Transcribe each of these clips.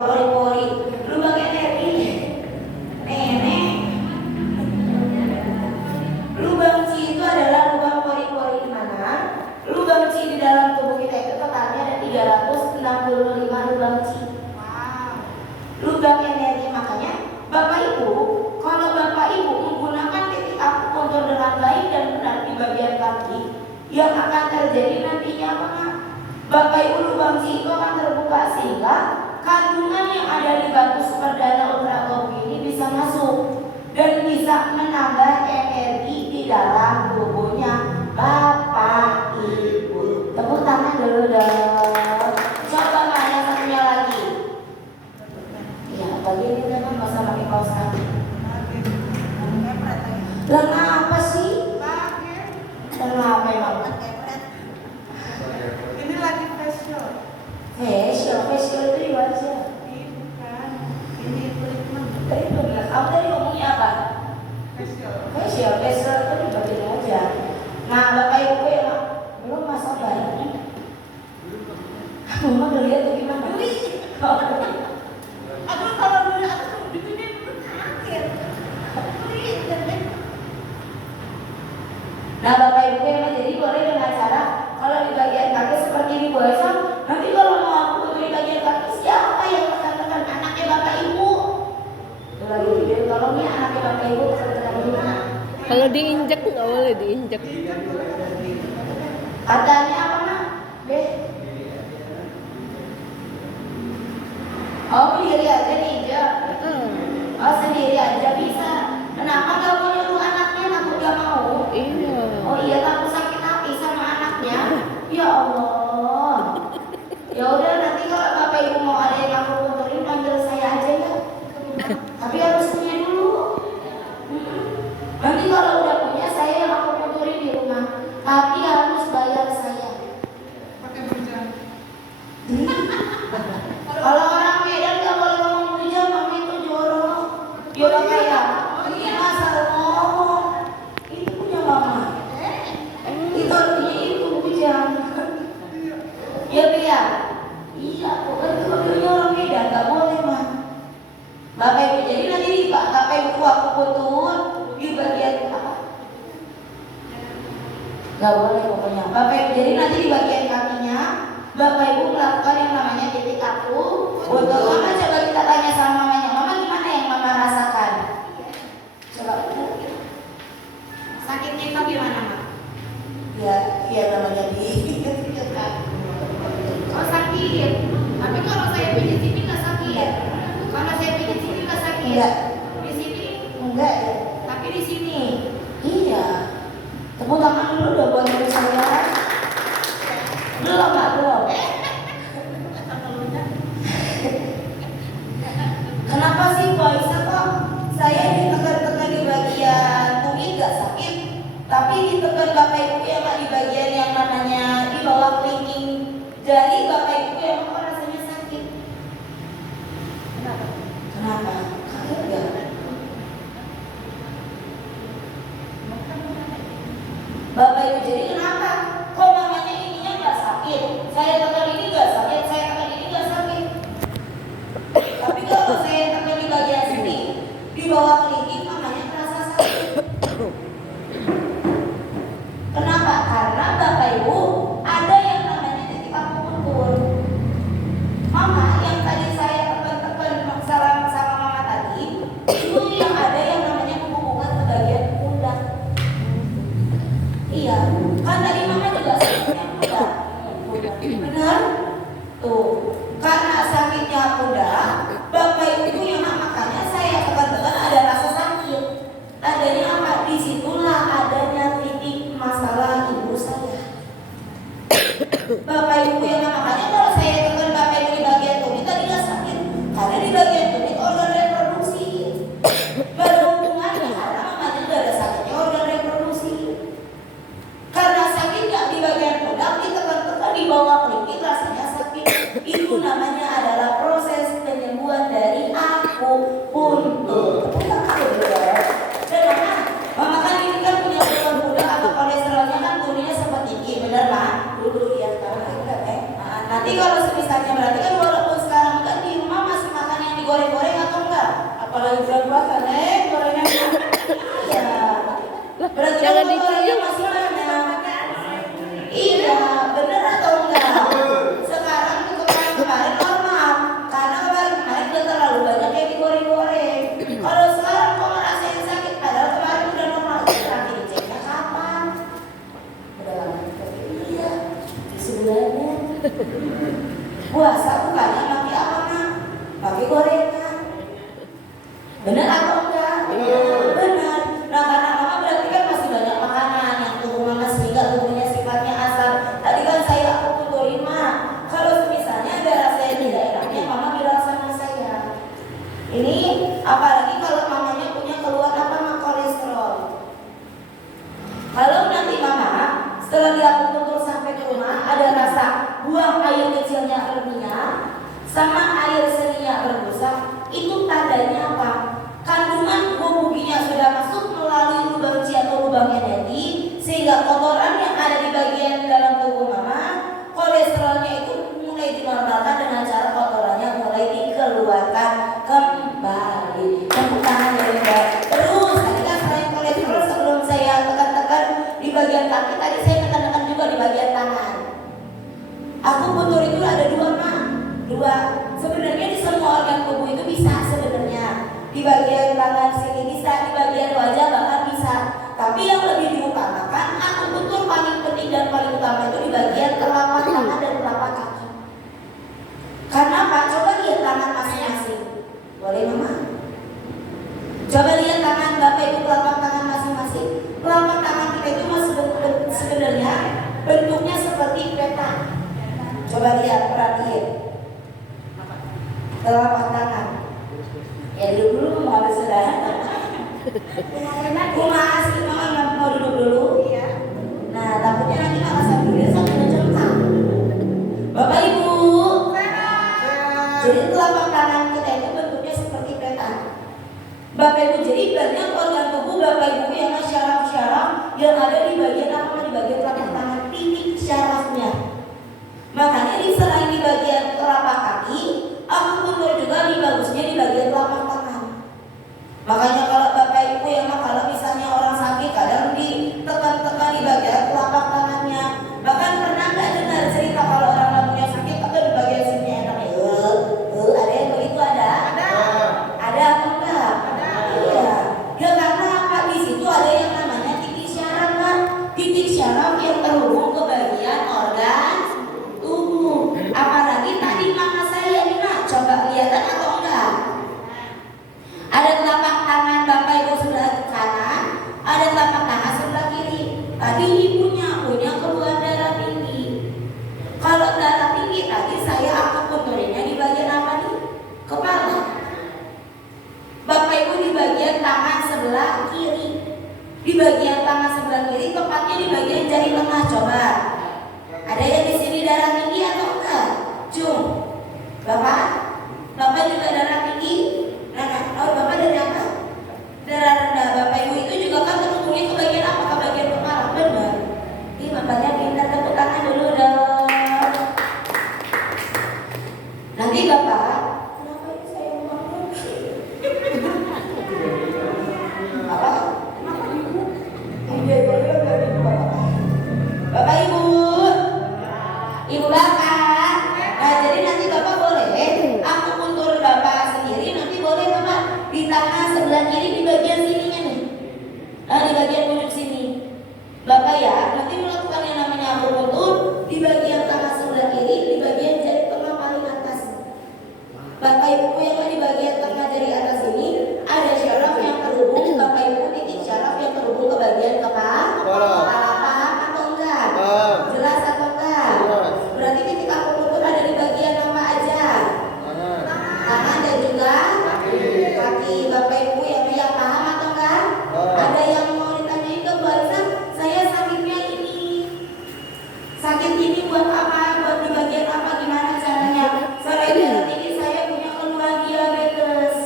pori-pori, lubang energi, nenek. Lubang chi itu adalah lubang pori-pori di mana lubang chi di dalam tubuh kita itu totalnya ada 365 lubang chi. Lubang energi, makanya Bapak Ibu, kalau Bapak Ibu menggunakan titik akupunktur dengan baik dan benar di bagian kaki, yang akan terjadi nantinya apa? Bapak Ibu, lubang chi itu akan terbuka sehingga kandungan yang ada di batu perdana ultratopi ini bisa masuk dan bisa menambah energi di dalam tubuhnya Bapak Ibu. Tepuk tangan dulu dong. Coba mana satunya lagi? Ya, tadi ini kan nggak usah pakai kaos kaki. Kenapa sih? Kenapa emang? Ini lagi facial. Facial itu di wajah. Bukan. Ini treatment. Kamu tadi ngomongnya apa? Facial itu di bagian wajah. Nah, Bapak Ibu ya, belum masa bayi. Mama udah lihat tuh gimana? Aduh, kalau dulu aku bikinnya dulu sakit. Nah, Bapak Ibu ya, jadi boleh dengan cara kalau di bagian kaki seperti ini boleh. Nanti kalau mau aku untuk di bagian kaki, siapa yang tekan-tekan? Anaknya Bapak Ibu. Lagi video tolong ya, anaknya Bapak Ibu tekan-tekan gimana? Kalau diinjak nggak boleh diinjak. Katanya apa nak? Oh, sendiri aja diinjak. Oh, sendiri aja bisa. Kenapa nggak mau nyuruh anaknya? Takut nggak mau. Iya. Oh iya, takut sakit hati sama anaknya. Ya Allah. Ya udah, nanti kalau Bapak Ibu mau ada yang aku punturin, panggil saya aja ya. Tapi harus punya dulu. Nanti kalau udah punya, saya yang aku punturin di rumah. Tapi harus bayar saya. Pakai bujang. Kalau orang Medan nggak boleh ngomong bujang, mama itu jorok. Dia orang kaya. Ini asal ngomong. Itu punya mama. Itu artinya itu bujang. Ya Bia. Iya, pokoknya kalau dia orang Medan nggak boleh mah. Bapak Ibu, jadi nanti di Bapak Ibu aku putur di bagian apa? Nggak boleh pokoknya. Bapak Ibu, jadi nanti di bagian kakinya Bapak Ibu melakukan yang namanya titik aku. Untuk mama, coba kita tanya sama mamanya. Mama gimana yang mama rasakan? Coba. Sakitnya itu gimana, Mak? Ya, iya namanya di. Oh sakit. Tapi kalau saya pijit sini nggak sakit. Kalau saya pijit sini nggak sakit. Enggak. Di sini? Enggak ya. Tapi di sini. Iya. Tepuk tangan dulu dong buat ibu saya. Belum nggak belum. Kenapa sih Bu Aisyah kok saya ditekan-tekan di bagian tumit nggak sakit, tapi ditekan Bapak Ibu yang di bagian yang namanya di bawah kelingking jari Bapak Ibu yang kok rasanya sakit? Kenapa? Kenapa? Sakit nggak? Bapak Ibu, jadi kenapa? Kok mamanya ininya nggak sakit? Saya tekan ini nggak sakit, saya tekan ini nggak sakit. Tapi kalau saya tekan di bagian sini, di bawah kelingking, mamanya terasa sakit. Kenapa? Karena Bapak Ibu ada yang namanya titik akupuntur. Mama yang tadi saya tekan-tekan sama mama tadi, itu yang ada yang namanya hubungan ke bagian pundak. Iya, kan tadi mama juga sakitnya pundak. Benar? Tuh, karena sakitnya pundak, Bapak Ibu yang makanya saya tekan-tekan ada rasa sakit. Adanya apa? Disitulah adanya titik masalah ibu saya. Bapak Ibu yang makanya kalau saya tekan Bapak Ibu di bagian tumit tadi nggak sakit, karena di bagian tumit organ reproduksi. Gak ada hubungannya karena mamanya juga ada sakitnya organ reproduksi. Karena sakit nggak di bagian pundak, ditekan-tekan di bawah kelingking rasanya sakit. Itu namanya adalah proses penyembuhan dari akupuntur. Dan mama kan ini kan punya beban pundak atau kolesterolnya kan turunnya sempat tinggi, benar Mak? Dulu ya, sekarang enggak Berarti Jangan kan kotorannya dicium. masih banyak. Iya, bener atau enggak? Sekarang tuh kemarin normal, karena kemarin udah terlalu banyak yang digoreng-goreng. Kalau sekarang kok ngerasain sakit, padahal kemarin udah normal. Terakhir diceknya kapan? Udah lama seperti iya, di sebelahnya. Puasa bukannya pakai apa mah? Pakai gorengan. Bener atau enggak? Benar. Nah karena mama berarti kan masih banyak makanan yang tubuh mama sehingga tubuhnya sifatnya asam. Tadi kan saya aku tuturin mah. Kalau misalnya ada rasa yang tidak enaknya, mama bilang sama saya. Ini apalagi kalau mamanya punya keluhan apa mah kolesterol. Kalau nanti mama setelah diakupuntur sampai ke rumah ada rasa buang air kecilnya berminyak sama air seninya berbusa, itu tandanya apa? Kandungan bubuginya sudah masuk melalui lubang C atau lubang energi, sehingga kotoran yang ada di bagian dalam tubuh mama, kolesterolnya itu mulai dinormalkan dengan cara kotorannya mulai dikeluarkan kembali. Tepuk tangan dari bawah. Terus tadi kan selain kolesterol sebelum saya tekan-tekan di bagian kaki, tadi saya tekan-tekan juga di bagian tangan. Aku puntur itu ada dua. Sebenarnya di semua organ tubuh itu bisa sebenarnya. Di bagian tangan sini bisa, di bagian wajah bahkan bisa. Tapi yang lebih diutamakan, aku puntur paling penting dan paling utama itu di bagian telapak tangan dan telapak kaki. Karena apa? Coba lihat tangan masing-masing. Boleh mama? Coba lihat tangan bapak ibu, telapak tangan masing-masing. Telapak tangan kita itu sebenarnya bentuknya seperti peta. Coba lihat, perhatiin telapak tangan. Ya dulu mau habis saudara. Kumas, mama mau duduk dulu. Nah, takutnya nanti malah sambil jengkang. Bapak ibu, jadi telapak tangan kita itu bentuknya seperti peta. Bapak ibu, jadi banyak organ tubuh bapak ibu yang syaraf-syaraf yang ada di bagian apa? Di bagian telapak tangan, titik syarafnya. Makanya selain di bagian telapak kaki, aku puntur juga lebih bagusnya di bagian telapak tangan. Makanya kalau bapak ibu yang kalau misalnya orang sakit kadang ditekan-tekan di bagian telapak tangannya. Bahkan pernah nggak dengar cerita kalau orang lambungnya sakit atau di bagian sini enaknya? Ada yang begitu ada? Ada atau enggak? Iya. Ya karena apa? Di situ ada yang namanya titik syaraf, kan? Titik syaraf yang terhubung ke bagian organ tubuh. Apalagi tadi mama saya ini nak, coba kelihatan atau enggak? Ada telapak tangan bapak ibu sebelah kanan, ada telapak tangan sebelah kiri. Tadi ibunya punya keluhan darah tinggi. Kalau darah tinggi tadi saya akupunturnya di bagian apa nih? Kepala. Bapak ibu di bagian tangan sebelah kiri. Di bagian tangan sebelah kiri, tepatnya di bagian jari tengah. Coba. Ada yang di sini darah tinggi atau enggak? Cung. Bapak juga darah tinggi. Nah, bapak dari apa? Darah rendah. Bapak ibu itu juga kan terhubungnya ke bagian apa? Ke bagian kepala. Benar. Ini bapaknya pintar, tepuk tangan dulu dong. Nanti bapak. Kenapa ini saya ngomong? Apa? Bapak ibu. Ibu bapak. Nah jadi nanti bapak boleh aku puntur bapak sendiri, nanti boleh bapak di tangan sebelah kiri di bagian sininya nih. Nah di bagian ujung sini bapak ya, nanti melakukan yang namanya aku puntur di bagian tangan sebelah kiri, di bagian jari tengah paling atas. Bapak ibu yang di bagian tengah jari atas ini ada syaraf yang terhubung. Bapak ibu titik syaraf yang terhubung ke bagian kepala. Paham atau enggak? Jelas atau enggak? Berarti titik aku puntur ada di bagian apa aja? Tangan dan juga kaki. Bapak ibu yang paham atau enggak? Ada yang mau ditanyain ke Bu Alisa? Saya sakitnya ini. Sakit ini buat apa? Buat di bagian apa? Gimana caranya? Selain darah tinggi saya punya keluhan diabetes.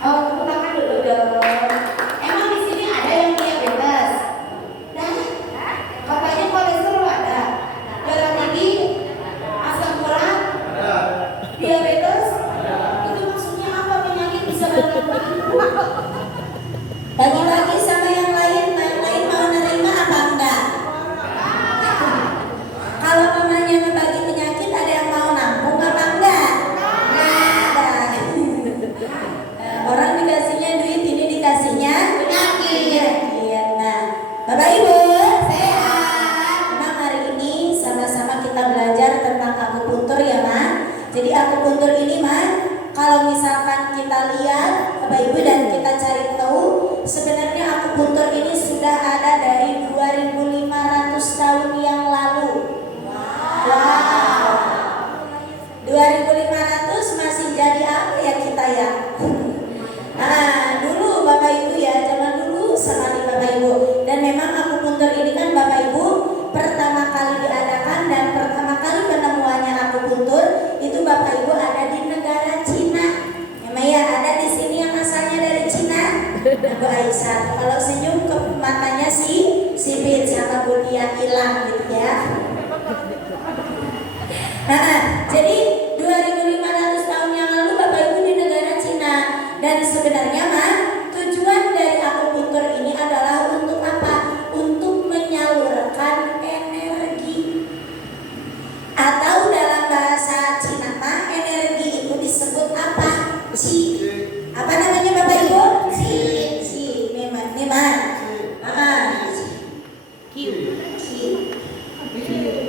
Oh, tepuk tangan dulu dong. Emang di sini ada yang diabetes? Nah, katanya kolesterol ada. Darah tinggi, asam urat, diabetes. Itu maksudnya apa? Penyakit bisa berlaku. Lagi-lagi sama akupuntur ini mah kalau misalkan kita lihat Bapak Ibu dan kita cari tahu, sebenarnya akupuntur ini sudah ada dari 2500 tahun yang lalu. Wow. 2500 masih jadi apa ya kita ya? Nah, dulu Bapak Ibu ya, zaman dulu sekali Bapak Ibu. Dan memang akupuntur ini kan Bapak Ibu pertama kali diadakan dan pertama kali penemuannya akupuntur itu Bapak Ibu ada di negara Cina. Memang ya ada di sini yang asalnya dari Cina. Nah, Bu Aisyah kalau senyum ke matanya si Bit sama Bu Dia hilang gitu ya. Nah, jadi 2500 tahun yang lalu Bapak Ibu di negara Cina dan sebenarnya